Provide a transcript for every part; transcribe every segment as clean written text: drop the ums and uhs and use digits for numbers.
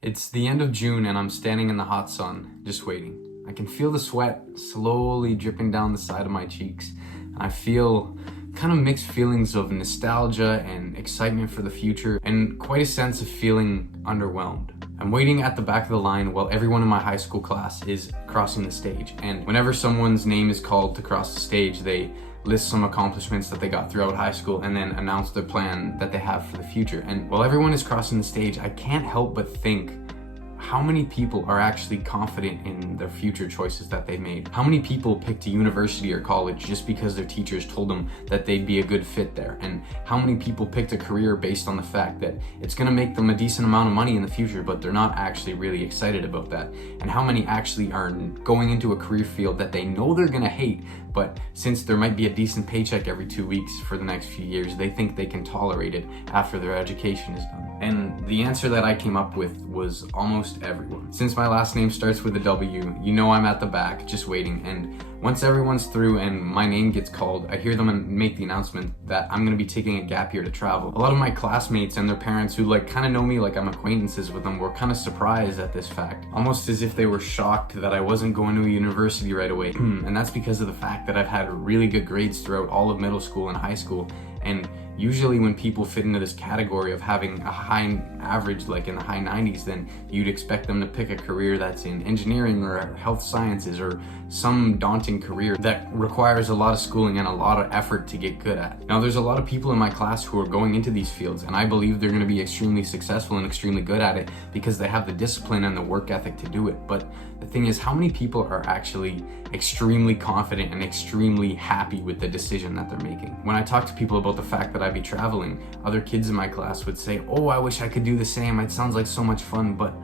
It's the end of June and I'm standing in the hot sun, just waiting. I can feel the sweat slowly dripping down the side of my cheeks. And I feel kind of mixed feelings of nostalgia and excitement for the future and quite a sense of feeling underwhelmed. I'm waiting at the back of the line while everyone in my high school class is crossing the stage. And whenever someone's name is called to cross the stage, they list some accomplishments that they got throughout high school and then announce their plan that they have for the future. And while everyone is crossing the stage, I can't help but think, how many people are actually confident in their future choices that they made? How many people picked a university or college just because their teachers told them that they'd be a good fit there? And how many people picked a career based on the fact that it's gonna make them a decent amount of money in the future, but they're not actually really excited about that? And how many actually are going into a career field that they know they're gonna hate, but since there might be a decent paycheck every 2 weeks for the next few years, they think they can tolerate it after their education is done? And the answer that I came up with was almost everyone. Since my last name starts with a W, you know I'm at the back, just waiting. And once everyone's through and my name gets called, I hear them make the announcement that I'm gonna be taking a gap year to travel. A lot of my classmates and their parents who kind of know me, like I'm acquaintances with them, were kind of surprised at this fact. Almost as if they were shocked that I wasn't going to a university right away. And that's because of the fact that I've had really good grades throughout all of middle school and high school. And usually when people fit into this category of having a high average, like in the high 90s, then you'd expect them to pick a career that's in engineering or health sciences or some daunting career that requires a lot of schooling and a lot of effort to get good at. Now, there's a lot of people in my class who are going into these fields, and I believe they're going to be extremely successful and extremely good at it because they have the discipline and the work ethic to do it. But the thing is, how many people are actually extremely confident and extremely happy with the decision that they're making? When I talk to people about the fact that I'd be traveling, other kids in my class would say, "Oh, I wish I could do the same. It sounds like so much fun, but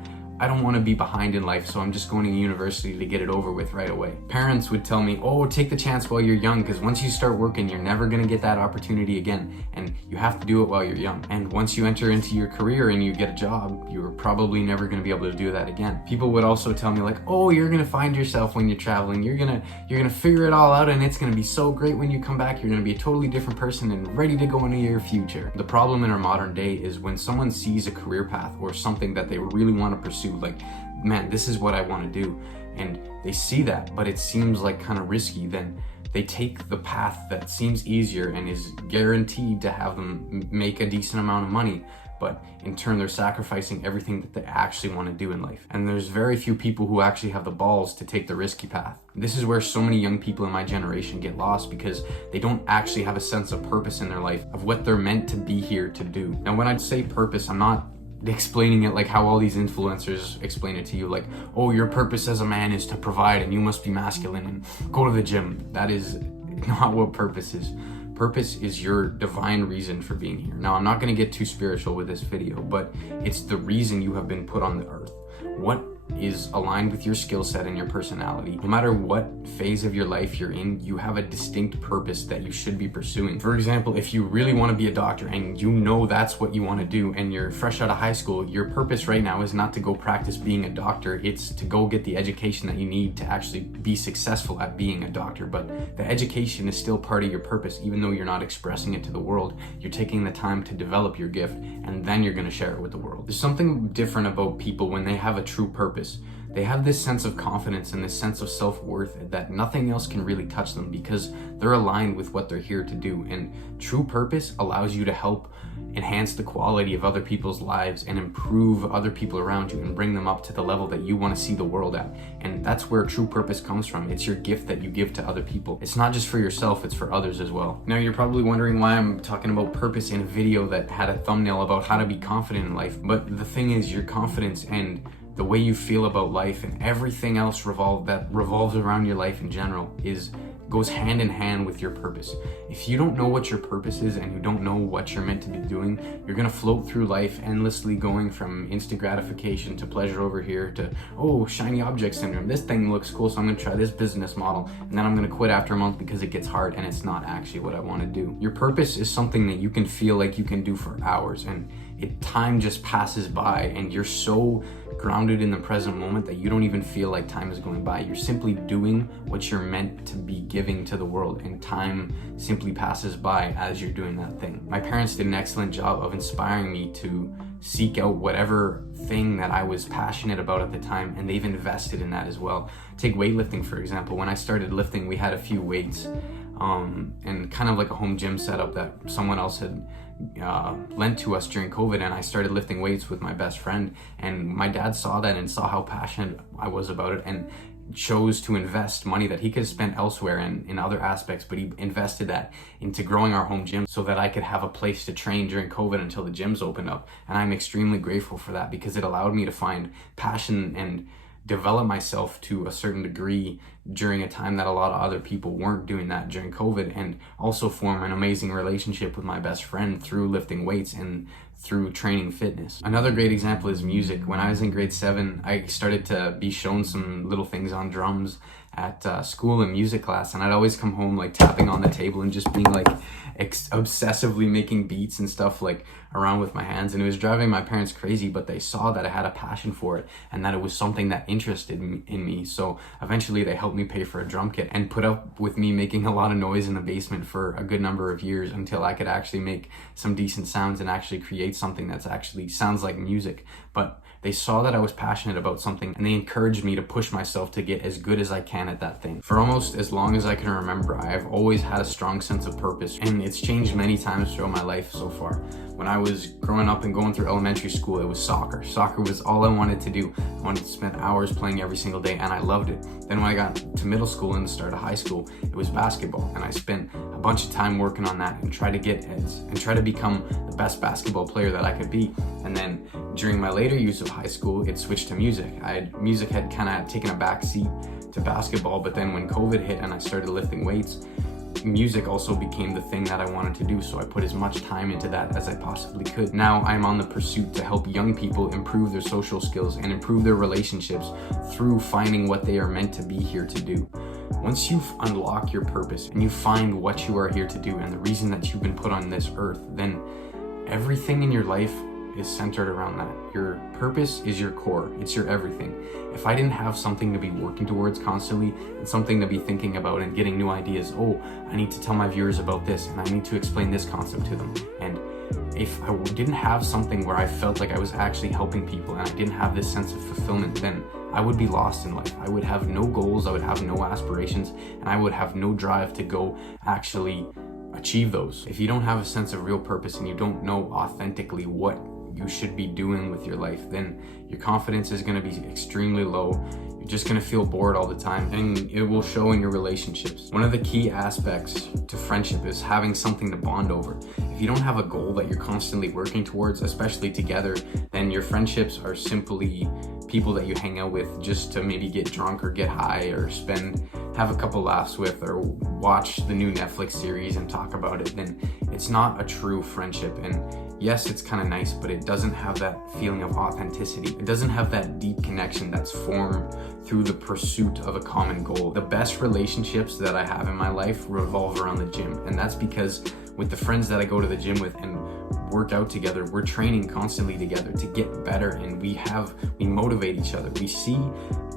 I don't want to be behind in life, so I'm just going to university to get it over with right away." Parents would tell me, "Oh, take the chance while you're young, because once you start working, you're never going to get that opportunity again, and you have to do it while you're young. And once you enter into your career and you get a job, you're probably never going to be able to do that again." People would also tell me "Oh, you're going to find yourself when you're traveling. You're going to figure it all out, and it's going to be so great when you come back. You're going to be a totally different person and ready to go into your future." The problem in our modern day is when someone sees a career path or something that they really want to pursue, man, this is what I want to do, and they see that, but it seems kind of risky, then they take the path that seems easier and is guaranteed to have them make a decent amount of money, but in turn they're sacrificing everything that they actually want to do in life. And there's very few people who actually have the balls to take the risky path. This is where so many young people in my generation get lost, because they don't actually have a sense of purpose in their life, of what they're meant to be here to do. Now, when I say purpose, I'm not explaining it like how all these influencers explain it to you, "Oh, your purpose as a man is to provide and you must be masculine and go to the gym." That is not what purpose is. Purpose is your divine reason for being here. Now, I'm not going to get too spiritual with this video, but it's the reason you have been put on the earth. What is aligned with your skill set and your personality. No matter what phase of your life you're in, you have a distinct purpose that you should be pursuing. For example, if you really want to be a doctor and you know that's what you want to do and you're fresh out of high school, your purpose right now is not to go practice being a doctor, it's to go get the education that you need to actually be successful at being a doctor. But the education is still part of your purpose, even though you're not expressing it to the world. You're taking the time to develop your gift, and then you're going to share it with the world. There's something different about people when they have a true purpose. They have this sense of confidence and this sense of self-worth that nothing else can really touch them, because they're aligned with what they're here to do. And true purpose allows you to help enhance the quality of other people's lives and improve other people around you and bring them up to the level that you want to see the world at. And that's where true purpose comes from. It's your gift that you give to other people. It's not just for yourself, it's for others as well. Now, you're probably wondering why I'm talking about purpose in a video that had a thumbnail about how to be confident in life. But the thing is, your confidence and the way you feel about life and everything else that revolves around your life in general goes hand in hand with your purpose. If you don't know what your purpose is and you don't know what you're meant to be doing, you're gonna float through life endlessly, going from instant gratification to pleasure over here to, "Oh, shiny object syndrome. This thing looks cool, so I'm gonna try this business model, and then I'm gonna quit after a month because it gets hard and it's not actually what I want to do." Your purpose is something that you can feel like you can do for hours, and time just passes by, and you're so grounded in the present moment that you don't even feel like time is going by. You're simply doing what you're meant to be giving to the world, and time simply passes by as you're doing that thing. My parents did an excellent job of inspiring me to seek out whatever thing that I was passionate about at the time, and they've invested in that as well. Take weightlifting, for example. When I started lifting, we had a few weights and kind of like a home gym setup that someone else had lent to us during COVID, and I started lifting weights with my best friend, and my dad saw that and saw how passionate I was about it, and chose to invest money that he could have spent elsewhere and in other aspects, but he invested that into growing our home gym so that I could have a place to train during COVID until the gyms opened up. And I'm extremely grateful for that, because it allowed me to find passion and develop myself to a certain degree during a time that a lot of other people weren't doing that during COVID, and also form an amazing relationship with my best friend through lifting weights and through training fitness. Another great example is music. When I was in grade 7, I started to be shown some little things on drums at school in music class, and I'd always come home like tapping on the table and just being like obsessively making beats and stuff like around with my hands, and it was driving my parents crazy, but they saw that I had a passion for it and that it was something that interested in me. So eventually they helped me pay for a drum kit and put up with me making a lot of noise in the basement for a good number of years until I could actually make some decent sounds and actually create something that's actually sounds like music. But they saw that I was passionate about something, and they encouraged me to push myself to get as good as I can at that thing. For almost as long as I can remember, I've always had a strong sense of purpose, and it's changed many times throughout my life so far. When I was growing up and going through elementary school, it was soccer. Soccer was all I wanted to do. I wanted to spend hours playing every single day, and I loved it. Then when I got to middle school and the start of high school, it was basketball, and I spent a bunch of time working on that and try to become the best basketball player that I could be. And then during my later years of high school, it switched to music. Music had kind of taken a back seat to basketball, but then when COVID hit and I started lifting weights, music also became the thing that I wanted to do, so I put as much time into that as I possibly could. Now I'm on the pursuit to help young people improve their social skills and improve their relationships through finding what they are meant to be here to do. Once you unlock your purpose and you find what you are here to do and the reason that you've been put on this earth, then everything in your life is centered around that. Your purpose is your core. It's your everything. If I didn't have something to be working towards constantly and something to be thinking about and getting new ideas, I need to tell my viewers about this and I need to explain this concept to them. And if I didn't have something where I felt like I was actually helping people and I didn't have this sense of fulfillment, then I would be lost in life. I would have no goals, I would have no aspirations, and I would have no drive to go actually achieve those. If you don't have a sense of real purpose and you don't know authentically what you should be doing with your life, then your confidence is going to be extremely low. You're just going to feel bored all the time, and it will show in your relationships. One of the key aspects to friendship is having something to bond over. If you don't have a goal that you're constantly working towards, especially together, then your friendships are simply people that you hang out with just to maybe get drunk or get high or have a couple laughs with or watch the new Netflix series and talk about it. Then it's not a true friendship. And yes, it's kind of nice, but it doesn't have that feeling of authenticity. It doesn't have that deep connection that's formed through the pursuit of a common goal. The best relationships that I have in my life revolve around the gym, and that's because with the friends that I go to the gym with and work out together, we're training constantly together to get better, and we motivate each other. We see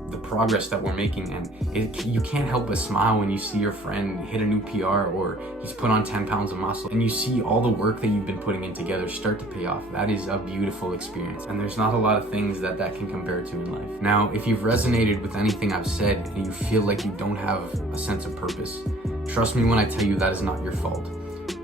the progress that we're making, and you can't help but smile when you see your friend hit a new PR or he's put on 10 pounds of muscle, and you see all the work that you've been putting in together start to pay off. That is a beautiful experience, and there's not a lot of things that can compare to in life. Now, if you've resonated with anything I've said and you feel like you don't have a sense of purpose, trust me when I tell you that is not your fault.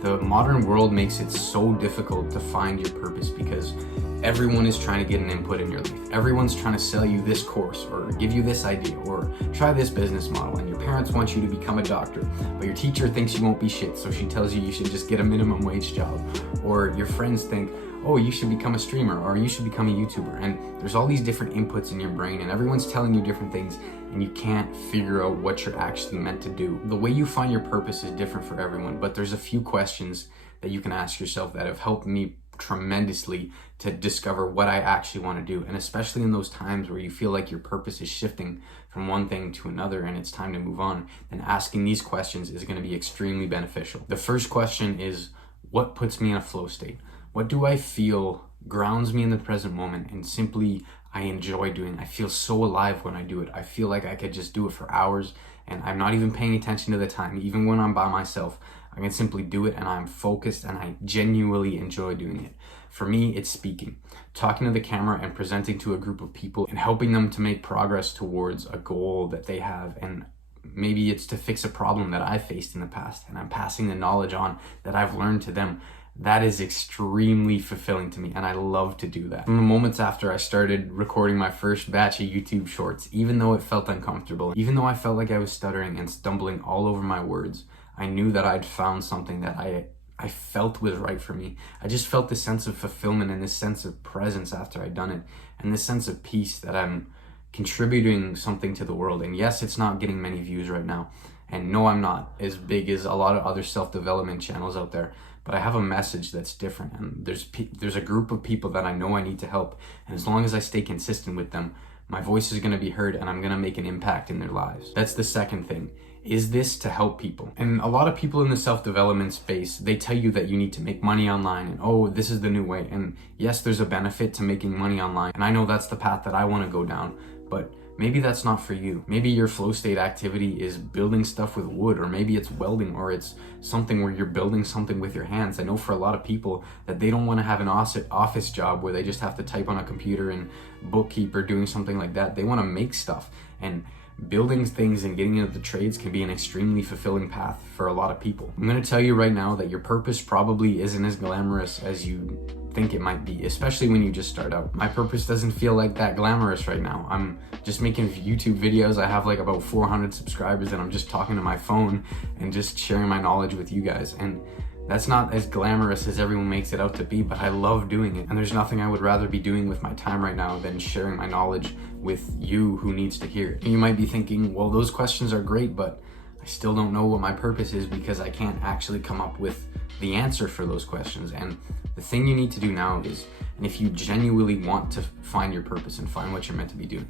The modern world makes it so difficult to find your purpose because everyone is trying to get an input in your life. Everyone's trying to sell you this course or give you this idea or try this business model, and your parents want you to become a doctor, but your teacher thinks you won't be shit, so she tells you should just get a minimum wage job. Or your friends think, you should become a streamer or you should become a YouTuber. And there's all these different inputs in your brain and everyone's telling you different things, and you can't figure out what you're actually meant to do. The way you find your purpose is different for everyone, but there's a few questions that you can ask yourself that have helped me tremendously to discover what I actually want to do. And especially in those times where you feel like your purpose is shifting from one thing to another and it's time to move on, then asking these questions is going to be extremely beneficial. The first question is, what puts me in a flow state? What do I feel grounds me in the present moment and simply I enjoy doing? I feel so alive when I do it. I feel like I could just do it for hours and I'm not even paying attention to the time. Even when I'm by myself, I can simply do it and I'm focused and I genuinely enjoy doing it. For me, it's speaking, talking to the camera and presenting to a group of people and helping them to make progress towards a goal that they have. And maybe it's to fix a problem that I faced in the past, and I'm passing the knowledge on that I've learned to them. That is extremely fulfilling to me, and I love to do that. From the moments after I started recording my first batch of YouTube shorts, even though it felt uncomfortable, even though I felt like I was stuttering and stumbling all over my words, I knew that I'd found something that I felt was right for me. I just felt this sense of fulfillment and this sense of presence after I'd done it, and this sense of peace that I'm contributing something to the world. And yes, it's not getting many views right now, and no, I'm not as big as a lot of other self-development channels out there, but I have a message that's different, and there's a group of people that I know I need to help, and as long as I stay consistent with them, my voice is going to be heard and I'm going to make an impact in their lives. That's the second thing. Is this to help people? And a lot of people in the self-development space, they tell you that you need to make money online, and oh, this is the new way. And yes, there's a benefit to making money online, and I know that's the path that I want to go down, but maybe that's not for you. Maybe your flow state activity is building stuff with wood, or maybe it's welding, or it's something where you're building something with your hands. I know for a lot of people that they don't want to have an office job where they just have to type on a computer and bookkeep or doing something like that. They want to make stuff, and building things and getting into the trades can be an extremely fulfilling path for a lot of people. I'm going to tell you right now that your purpose probably isn't as glamorous as you think it might be, especially when you just start out. My purpose doesn't feel like that glamorous right now. I'm just making YouTube videos. I have like about 400 subscribers, and I'm just talking to my phone and just sharing my knowledge with you guys. And that's not as glamorous as everyone makes it out to be, but I love doing it. And there's nothing I would rather be doing with my time right now than sharing my knowledge with you who needs to hear it. And you might be thinking, well, those questions are great, but I still don't know what my purpose is because I can't actually come up with the answer for those questions. And the thing you need to do now is, and if you genuinely want to find your purpose and find what you're meant to be doing,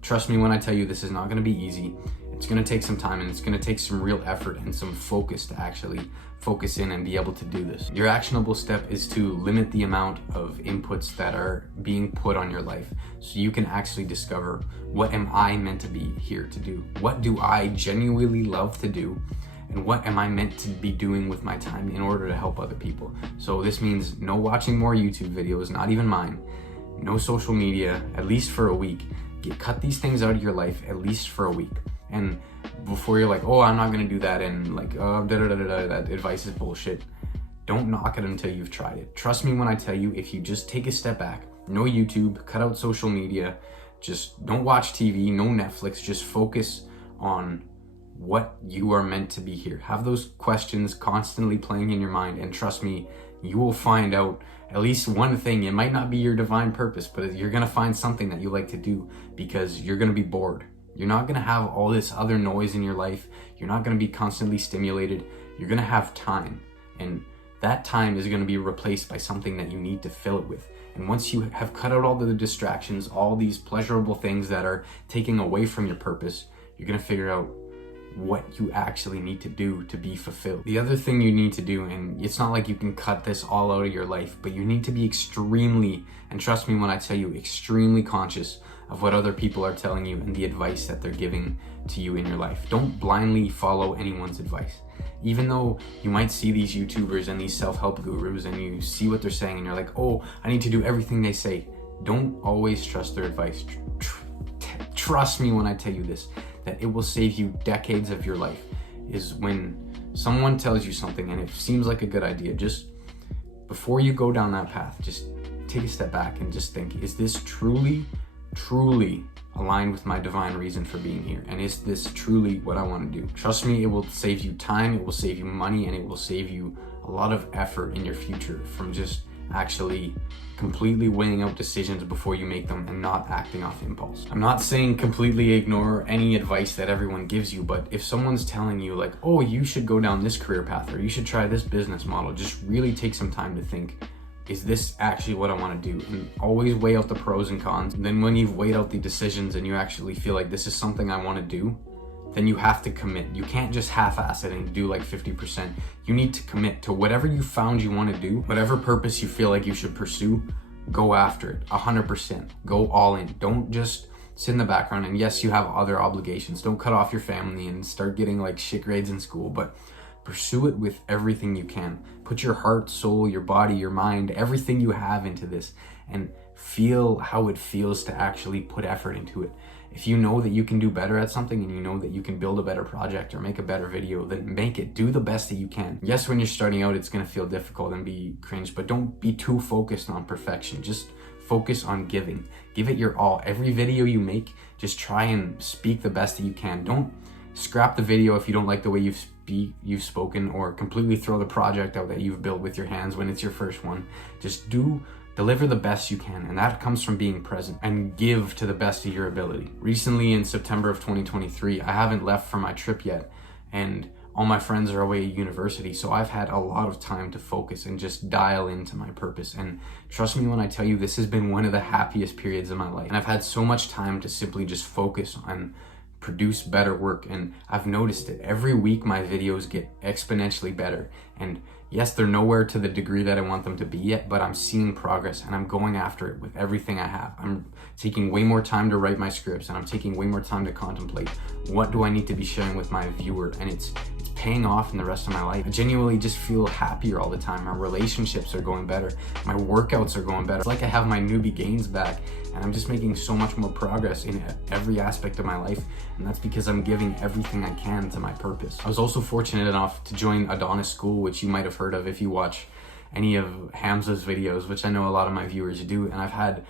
trust me when I tell you this is not going to be easy. It's going to take some time, and it's going to take some real effort and some focus to actually focus in and be able to do this. Your actionable step is to limit the amount of inputs that are being put on your life so you can actually discover, what am I meant to be here to do? What do I genuinely love to do? And what am I meant to be doing with my time in order to help other people? So this means no watching more YouTube videos, not even mine. No social media, at least for a week. Cut these things out of your life at least for a week. And before you're like, oh, I'm not gonna do that, and like, oh, that advice is bullshit. Don't knock it until you've tried it. Trust me when I tell you, if you just take a step back, no YouTube, cut out social media, just don't watch TV, no Netflix, just focus on what you are meant to be here. Have those questions constantly playing in your mind, and trust me, you will find out at least one thing. It might not be your divine purpose, but you're gonna find something that you like to do because you're gonna be bored. You're not gonna have all this other noise in your life. You're not gonna be constantly stimulated. You're gonna have time, and that time is gonna be replaced by something that you need to fill it with. And once you have cut out all the distractions, all these pleasurable things that are taking away from your purpose, you're gonna figure out what you actually need to do to be fulfilled. The other thing you need to do, and it's not like you can cut this all out of your life, but you need to be extremely, and trust me when I tell you, extremely conscious of what other people are telling you and the advice that they're giving to you in your life. Don't blindly follow anyone's advice. Even though you might see these YouTubers and these self-help gurus and you see what they're saying and you're like, oh, I need to do everything they say. Don't always trust their advice. Trust me when I tell you this, that it will save you decades of your life. Is when someone tells you something and it seems like a good idea, just before you go down that path, just take a step back and just think, is this truly aligned with my divine reason for being here? And is this truly what I want to do? Trust me, it will save you time, it will save you money, and it will save you a lot of effort in your future from just actually completely weighing out decisions before you make them and not acting off impulse. I'm not saying completely ignore any advice that everyone gives you, but if someone's telling you like, oh, you should go down this career path or you should try this business model, just really take some time to think, is this actually what I want to do? And always weigh out the pros and cons. And then when you've weighed out the decisions and you actually feel like this is something I want to do, then you have to commit. You can't just half-ass it and do like 50%. You need to commit to whatever you found you want to do, whatever purpose you feel like you should pursue, go after it 100%. Go all in. Don't just sit in the background. And yes, you have other obligations. Don't cut off your family and start getting like shit grades in school, but pursue it with everything you can. Put your heart, soul, your body, your mind, everything you have into this, and feel how it feels to actually put effort into it. If you know that you can do better at something and you know that you can build a better project or make a better video, then make it. Do the best that you can. Yes, when you're starting out, it's going to feel difficult and be cringe, but don't be too focused on perfection. Just focus on giving. Give it your all. Every video you make, just try and speak the best that you can. Don't scrap the video if you don't like the way you've spoken, or completely throw the project out that you've built with your hands when it's your first one. Just deliver the best you can, and that comes from being present, and give to the best of your ability. Recently, in September of 2023, I haven't left for my trip yet, and all my friends are away at university, so I've had a lot of time to focus and just dial into my purpose. And trust me when I tell you, this has been one of the happiest periods of my life, and I've had so much time to simply just focus on produce better work. And I've noticed it every week. My videos get exponentially better, and yes, they're nowhere to the degree that I want them to be yet, but I'm seeing progress and I'm going after it with everything I have. I'm taking way more time to write my scripts, and I'm taking way more time to contemplate what do I need to be sharing with my viewer, and it's paying off in the rest of my life. I genuinely just feel happier all the time. My relationships are going better. My workouts are going better. It's like I have my newbie gains back, and I'm just making so much more progress in every aspect of my life, and that's because I'm giving everything I can to my purpose. I was also fortunate enough to join Adonis School, which you might have heard of if you watch any of Hamza's videos, which I know a lot of my viewers do, and I've had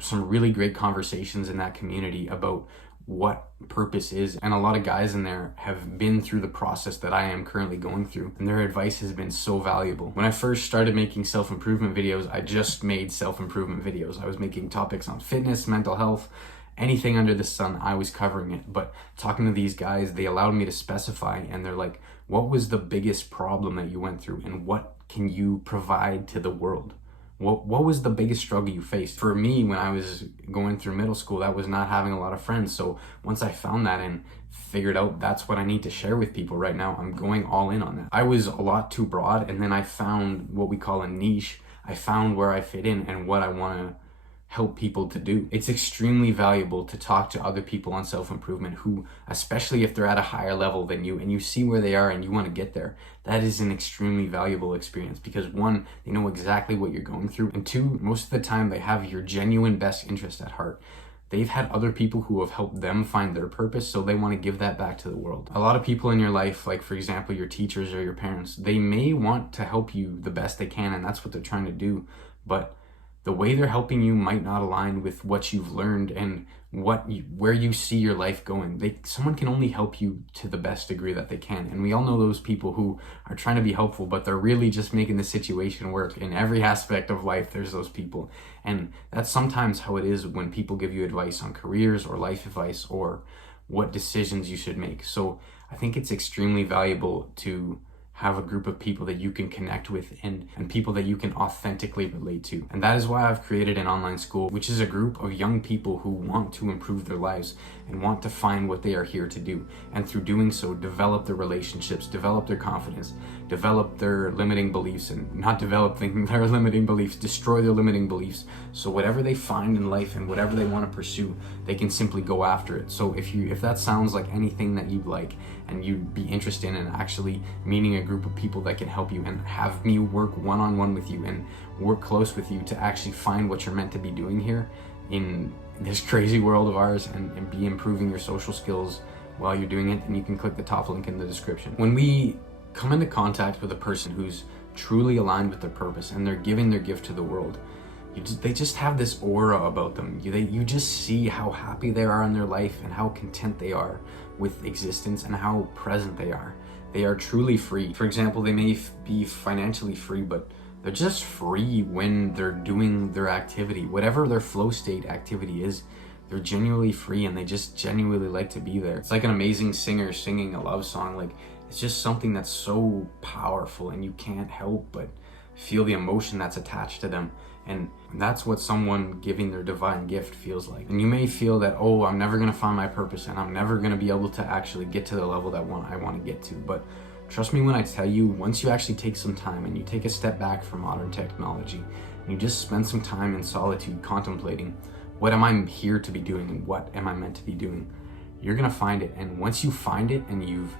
some really great conversations in that community about what purpose is, and a lot of guys in there have been through the process that I am currently going through, and their advice has been so valuable. When I first started making self-improvement videos, I just made self-improvement videos. I was making topics on fitness, mental health, anything under the sun, I was covering it. But talking to these guys, they allowed me to specify, and they're like, what was the biggest problem that you went through, and what can you provide to the world? What was the biggest struggle you faced? For me, when I was going through middle school, that was not having a lot of friends. So once I found that and figured out that's what I need to share with people right now, I'm going all in on that. I was a lot too broad, and then I found what we call a niche. I found where I fit in and what I want to help people to do. It's extremely valuable to talk to other people on self-improvement who, especially if they're at a higher level than you and you see where they are and you want to get there. That is an extremely valuable experience because one, they know exactly what you're going through, and two, most of the time they have your genuine best interest at heart. They've had other people who have helped them find their purpose, so they want to give that back to the world. A lot of people in your life, like for example, your teachers or your parents, they may want to help you the best they can, and that's what they're trying to do, but the way they're helping you might not align with what you've learned and where you see your life going. Someone can only help you to the best degree that they can. And we all know those people who are trying to be helpful, but they're really just making the situation work. In every aspect of life, there's those people. And that's sometimes how it is when people give you advice on careers or life advice or what decisions you should make. So I think it's extremely valuable to have a group of people that you can connect with and people that you can authentically relate to. And that is why I've created an online school, which is a group of young people who want to improve their lives and want to find what they are here to do. And through doing so, develop their relationships, develop their confidence, develop their limiting beliefs, and not develop their limiting beliefs, destroy their limiting beliefs. So whatever they find in life and whatever they want to pursue, they can simply go after it. So if that sounds like anything that you'd like and you'd be interested in actually meeting a group of people that can help you and have me work one-on-one with you and work close with you to actually find what you're meant to be doing here in this crazy world of ours and be improving your social skills while you're doing it, then you can click the top link in the description. When we come into contact with a person who's truly aligned with their purpose and they're giving their gift to the world, they just have this aura about them. You just see how happy they are in their life and how content they are with existence and how present they are. They are truly free. For example, they may be financially free, but they're just free when they're doing their activity. Whatever their flow state activity is, they're genuinely free and they just genuinely like to be there. It's like an amazing singer singing a love song. Like, it's just something that's so powerful and you can't help but feel the emotion that's attached to them. And that's what someone giving their divine gift feels like. And you may feel that, oh, I'm never gonna find my purpose and I'm never gonna be able to actually get to the level that I wanna get to. But trust me when I tell you, once you actually take some time and you take a step back from modern technology, and you just spend some time in solitude contemplating, what am I here to be doing and what am I meant to be doing? You're gonna find it. And once you find it and you've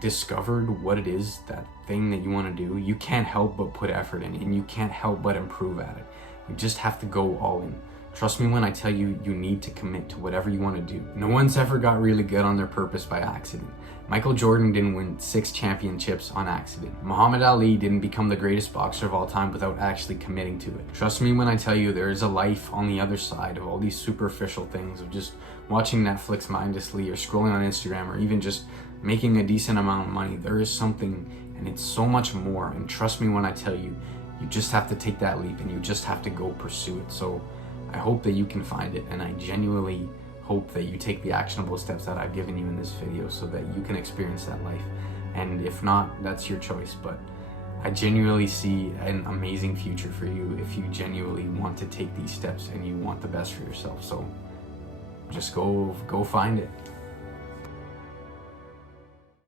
discovered what it is, that thing that you want to do, you can't help but put effort in, and you can't help but improve at it. You just have to go all in. Trust me when I tell you, you need to commit to whatever you want to do. No one's ever got really good on their purpose by accident. Michael Jordan didn't win 6 championships on accident. Muhammad Ali didn't become the greatest boxer of all time without actually committing to it. Trust me when I tell you, there is a life on the other side of all these superficial things of just watching Netflix mindlessly or scrolling on Instagram or even just making a decent amount of money. There is something, and it's so much more. And trust me when I tell you, you just have to take that leap and you just have to go pursue it. So I hope that you can find it, and I genuinely hope that you take the actionable steps that I've given you in this video so that you can experience that life. And if not, that's your choice, but I genuinely see an amazing future for you if you genuinely want to take these steps and you want the best for yourself. So just go find it.